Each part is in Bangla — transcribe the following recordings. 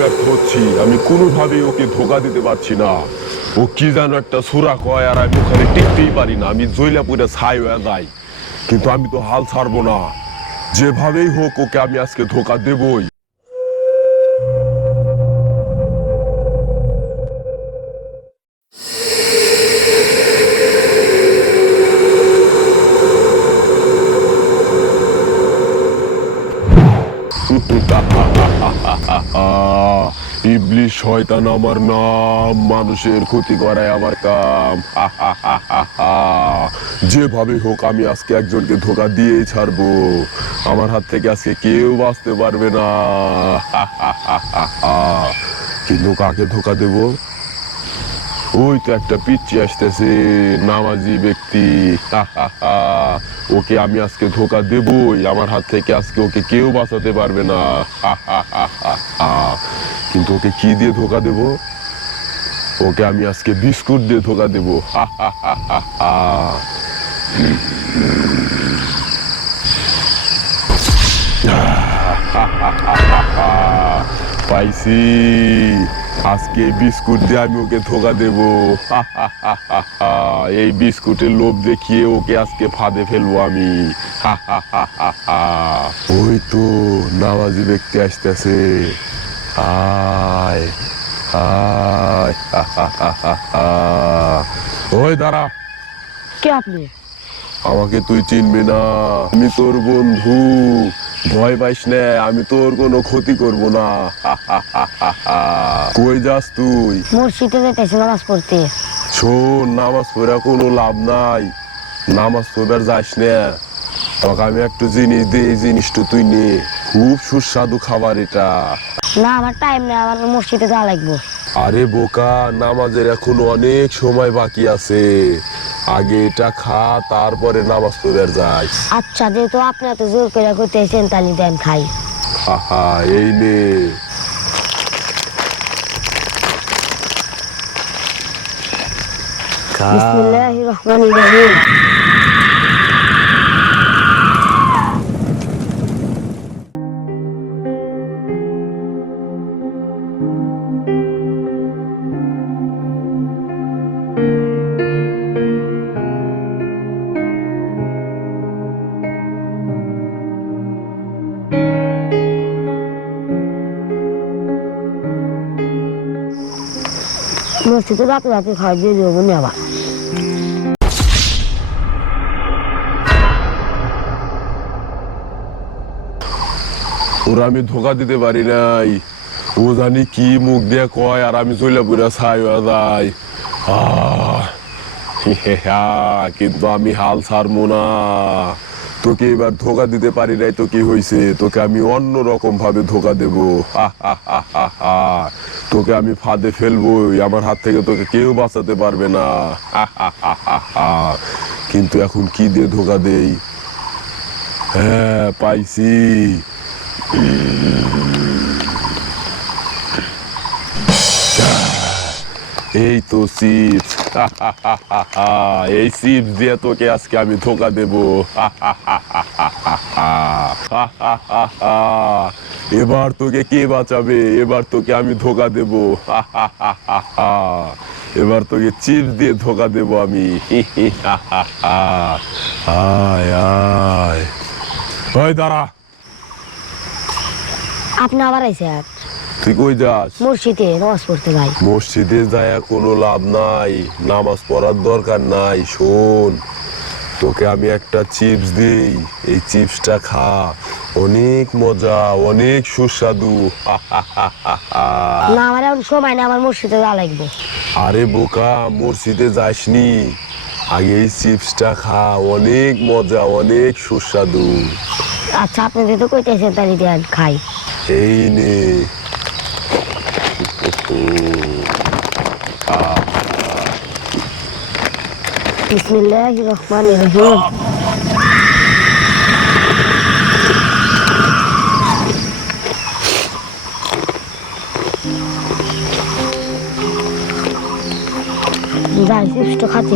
ব্যর্থ হচ্ছি। আমি কোনোভাবেই ওকে ধোকা দিতে পারছি না। ও কি যেন একটা সুরা কয় আর আমি ওখানে টিকতেই পারি না। আমি জৈলাপুরে ছাই হয়ে যাই। কিন্তু আমি তো হাল ছাড়বো না। যেভাবেই হোক ওকে আমি আজকে ধোকা দেবই। ইবলিশ শয়তান আমার নাম, মানুষের ক্ষতি করায় আমার কাম। যেভাবে হোক, আমি আজকে একজনকে ধোকা দিয়েই ছাড়বো। আমার হাত থেকে আজকে কেউ বাঁচতে পারবে না। কিন্তু কাকে ধোকা দেবো? ওই তো একটা পিচ্ছি আসতেছে, নামাজি ব্যক্তি। ওকে আমি আজকে ধোকা দেবই। আমার হাত থেকে আজকে ওকে কেউ বাঁচাতে পারবে না। কিন্তু ওকে কি দিয়ে ধোকা দেব? ওকে আমি আজকে বিস্কুট দিয়ে ধোকা দেব। পাইছি। আজকে বিস্কুট দিয়ে আমি ওকে ধোকা দেব। এই বিস্কুটের লোভ দেখিয়ে ওকে আজকে ফাঁদে ফেলব আমি। ওই তো নামাজি ব্যক্তি আসতেছে। আয় আয় ওই দাঁড়া। কে আপনি? আমাকে তুই চিনবি না। আমি তোর বন্ধু। ভয় পাইস না আমি তোর কোনো ক্ষতি করব না। কই যাস তুই? মসজিদে যেতেছি নামাজ পড়তে। শোন নামাজ পড়া কোনো লাভ নাই। নামাজ পড়বার যাস না। তোকে আমি একটু জিনিস দিই এই জিনিসটা তুই নে। খুব সুস্বাদু খাবার এটা। না আমার টাইম নেই আমার মসজিদে যাওয়া লাগবো। আরে বোকা নামাজের এখন অনেক সময় বাকি আছে। আগে এটা খা তারপরে নামাজ পড়বার যাই। আচ্ছা যেহেতু আপনি এত জোর করে করতেছেন তাহলে দেন খাই। আহা এই নে। বিসমিল্লাহির রহমানির রহিম। মসজিদে রাতে রাতে খাওয়া দিয়ে দেবো নি আবার ওরা আমি ধোকা দিতে পারি নাই। ও জানি কি মুখ দিয়ে কয় আর আমি চলে পুরা ছাই যাই। কিন্তু আমি হাল ছাড়বো না। তোকে এবার ধোকা দিতে পারি নাই তো কি হয়েছে তোকে আমি অন্য রকম ভাবে ধোকা দেবো। হা, হা, হা, হা। তোকে আমি ফাঁদে ফেলবোই আমার হাত থেকে তোকে কেউ বাঁচাতে পারবে না। কিন্তু এখন কি দিয়ে ধোকা দেই? হ্যাঁ পাইছি। এই তো চিপস। এই চিপস দিয়ে তোকে আজকে আমি ধোকা দেব। এবার তোকে কে বাঁচাবে? এবার তোকে আমি ধোকা দেব। এবার তোকে চিপস দিয়ে ধোকা দেব আমি। আয় আয়। ওই দাঁড়া। আপনি আবার আইসেন তুই কই যাস? মসজিদে নামাজ পড়তে ভাই। মসজিদে যায় কোনো লাভ নাই। নামাজ পড়ার দরকার নাই। শোন। তোকে আমি একটা চিপস দিই। এই চিপসটা খা। অনেক মজা অনেক সুস্বাদু। না আমার এখন সময় নেই আমার মসজিদে যাওয়া লাগবে। আরে বোকা মসজিদে যাসনি? আগে এই চিপসটা খা। অনেক মজা অনেক সুস্বাদু। আচ্ছা আপনি যেহেতু কইতেছেন তাহলে দেন খাই। এই নে। বিসমিল্লাহির রহমানির রহিম যাই চিপসটা খাচ্ছি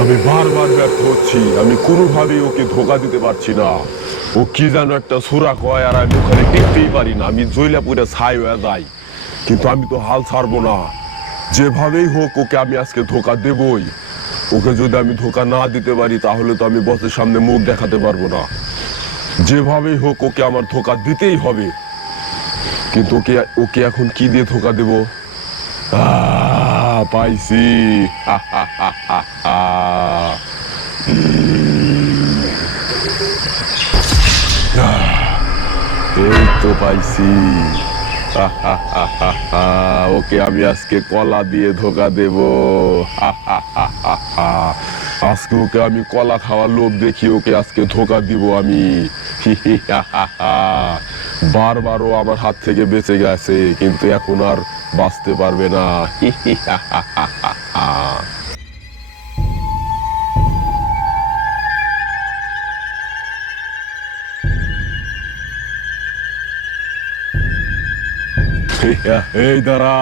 হয়তো বারবার যাই করছি আমি কোনোভাবেই ওকে ধোকা দিতে পারছি না। ও কি যেন একটা সুরা কয় আর আমি ওখানে টিকতেই পারি না। আমি জইলা পুরে ছাই হয়ে যাই। কিন্তু আমি তো হাল ছাড়বো না। যেভাবেই হোক ওকে আমি আজকে ধোকা দেবই। ওকে যদি আমি ধোকা না দিতে পারি তাহলে তো আমি বসের সামনে মুখ দেখাতে পারব না। যেভাবেই হোক ওকে আমার ধোকা দিতেই হবে। কিন্তু ওকে ওকে এখন কি দিয়ে ধোকা দেবো? আহ, পাইছি এই তো পাইছি। ওকে আমি আজকে কলা দিয়ে ধোকা দেব। আজকে ওকে আমি কলা খাওয়ার লোভ দেখি ওকে আজকে ধোকা দিব আমি। বারবারও আমার হাত থেকে বেঁচে গেছে কিন্তু এখন আর বাঁচতে পারবে না। এই দাঁড়া।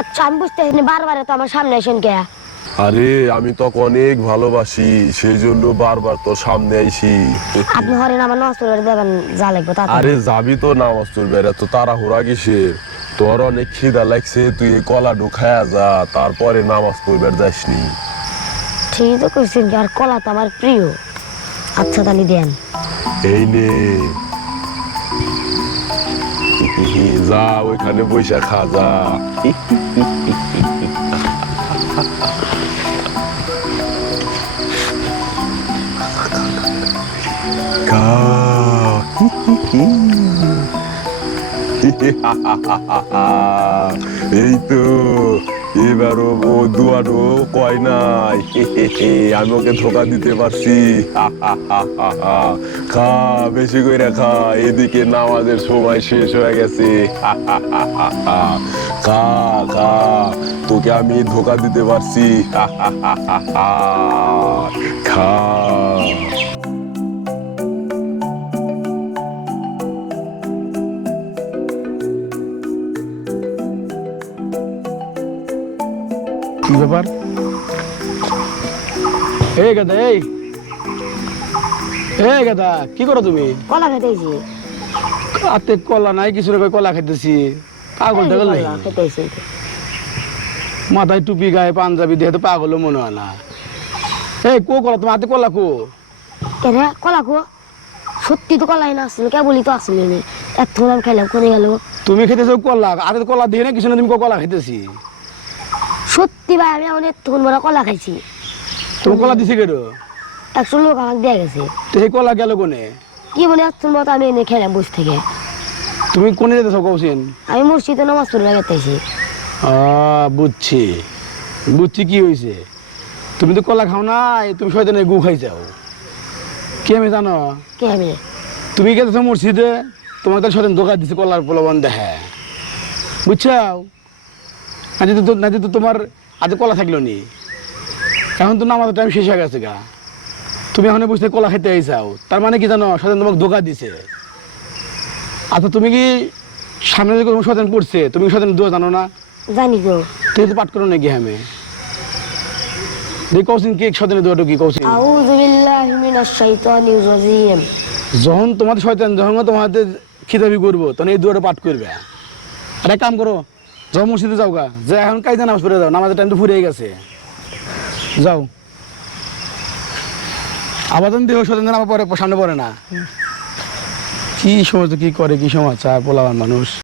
আচ্ছা আমি বুঝতেছি না বারবার তো আমার সামনে আসেন কে? আরে আমি তোকে অনেক ভালোবাসি সেই জন্য বারবার তোর সামনে আইসি আপনি হরেন আমার করে দেবেন যা লাগবে আরে যাবি তো নামাজ পড়বে এত তাড়াহুড়া কিসের? তোর অনেক খিদা লাগছে তুই এই কলা ঢুকায়া যা তারপরে নামাজ পড়বার যাসনি। ঠিকই তো করছেন কি আর কলা তো আমার প্রিয়। আচ্ছা তাহলে দেন। এই নে। যা ওইখানে বৈশা খা যা। খা এই তো, এবারও ও দুয়ারও কয় নাই। আমি ওকে ধোকা দিতে পারছি। খা, বেশি করে খা, এদিকে নামাজের সময় শেষ হয়ে গেছে। খা খা, তোকে আমি ধোকা দিতে পারছি। খা। কি ব্যাপার? এই গাদা এই। এই গাদা কি করো তুমি? কলা খেতেছি। হাতে কলা নাই কিছু না কলা খাইতেছি পাগল টাগল নাই মাথায় টুপি গায়ে পাঞ্জাবি দেহে তো পাগল মনে হয় না। এই কো কলা তোমার হাতে কলা কো? কলা কো? সত্যি তো কলাই না আসছিল কে বলি তো আসছিল না এত খেলাম কোনে গেল? তুমি খেতেছো কলা হাতে কলা দিয়ে না কিছু না তুমি কলা খাইতেছি সত্যি ভাই আমি এখন এতক্ষণ বড় কলা খাইছি। তুমি কলা দিছি কেন একশো লোক আমাকে দিয়ে গেছে। তো সেই কলা গেল কোনে? কি বলে এতক্ষণ মতো আমি এনে খেলাম বসে থেকে। তুমি কোনে যেতেছো কৌশিন আমি মসজিদে নামাজ পড়ে গেতেছি বুঝছি। বুঝছি কি হয়েছে তুমি তো কলা খাও না তুমি শয়তানের গু খাই যাও কি আমি জানো? কে আমি? তুমি গেছো মসজিদে তোমার তো শয়তান দোকান দিছে কলার প্রলোভন দেখে বুঝছাও? না যদি তো না যদি তোমার আজ কলা থাকল নি এখন তো নামাজের টাইম শেষ হয়ে গেছে গা। তুমি এখন বুঝতে কলা খেতে আইসাও। তার মানে কি জানো? শয়তান তোমাকে ধোকা দিছে। আচ্ছা তুমি কি সামনে যে কোনো শয়তান পড়ছে তুমি শয়তান দোয়া জানো না? জানি তো তুই তো পাঠ করো নাকি হ্যামে দেখ কৌশিন কি শয়তানের দোয়াটা কি কৌশিন যখন তোমাদের শয়তান যখন তোমাদের খিতাবি করব তখন এই দুয়ারে পাঠ করবে। আর এক কাম করো যাও মসজিদে যাও গা। যে এখন কাইজা নামাজ পড়ে যাও, নামাজের টাইম তো ফুরিয়ে গেছে। যাও। আবাদন দেহ নামা আমার পরে সামনে পড়ে না। কি সমাজ, কি করে, কি সমাজ? সমাচার পোলাবান মানুষ।